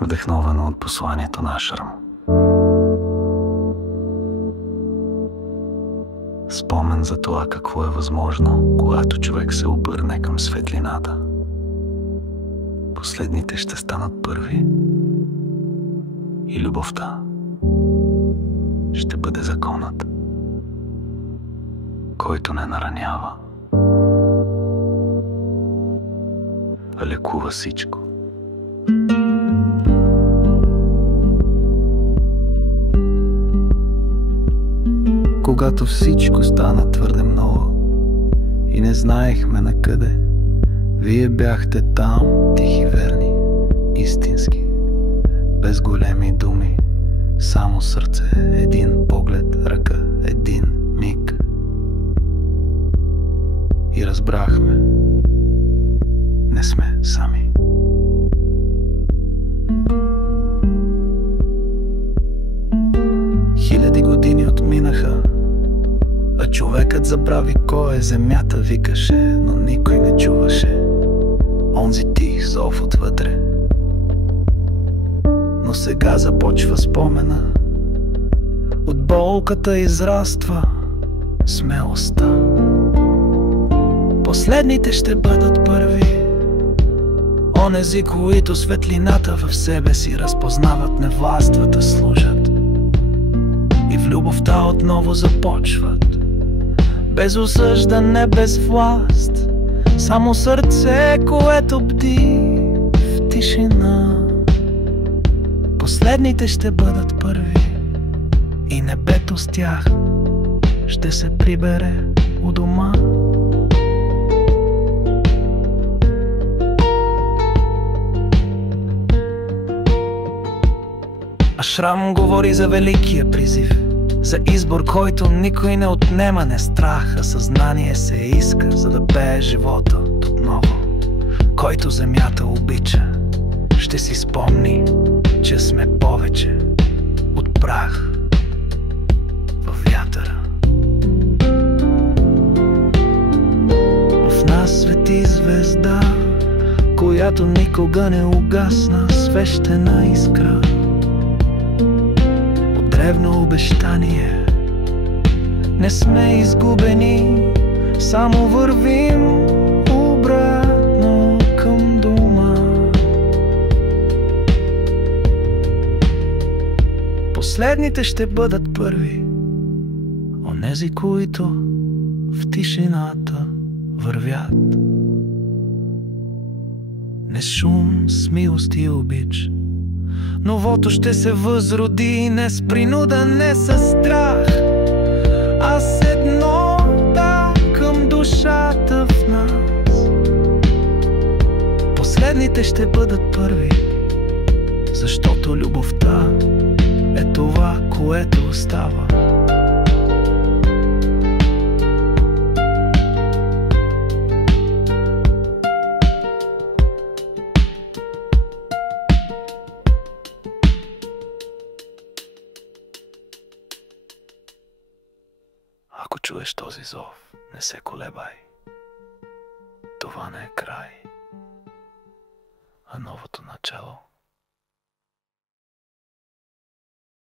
вдъхновено от посланието на Ашрам. Спомен за това какво е възможно, когато човек се обърне към светлината. Последните ще станат първи и любовта ще бъде законът, който не наранява, а лекува всичко. Когато всичко стана твърде много и не знаехме на къде, вие бяхте там, тихи, верни, истински, без големи думи, само сърце, един поглед, ръка, един миг. И разбрахме, не сме сами. Хиляди години отминаха, а човекът забрави кой е. Земята викаше, но никой не чуваше онзи тих зов отвътре. Но сега започва спомена, от болката израства смелостта. Последните ще бъдат първи, онези, които светлината в себе си разпознават, не властват, а служат. И в любовта отново започват, без осъждане, без власт, само сърце, което бди в тишина. Последните ще бъдат първи и небето с тях ще се прибере у дома. Ашрам говори за великия призив, за избор, който никой не отнема, не страх, а съзнание се иска, за да пее живота отново. Който земята обича, ще си спомни, че сме повече от прах във вятъра. В нас свети звезда, която никога не угасна, свещена искра, древно обещание. Не сме изгубени, само вървим обратно към дома. Последните ще бъдат първи, онези, които в тишината вървят. Не шум, с милост и обич, новото ще се възроди, не с принуда, не с страх, а с еднота към душата в нас. Последните ще бъдат първи, защото любовта е това, което остава. Ако чуеш този зов, не се колебай. Това не е край, а новото начало.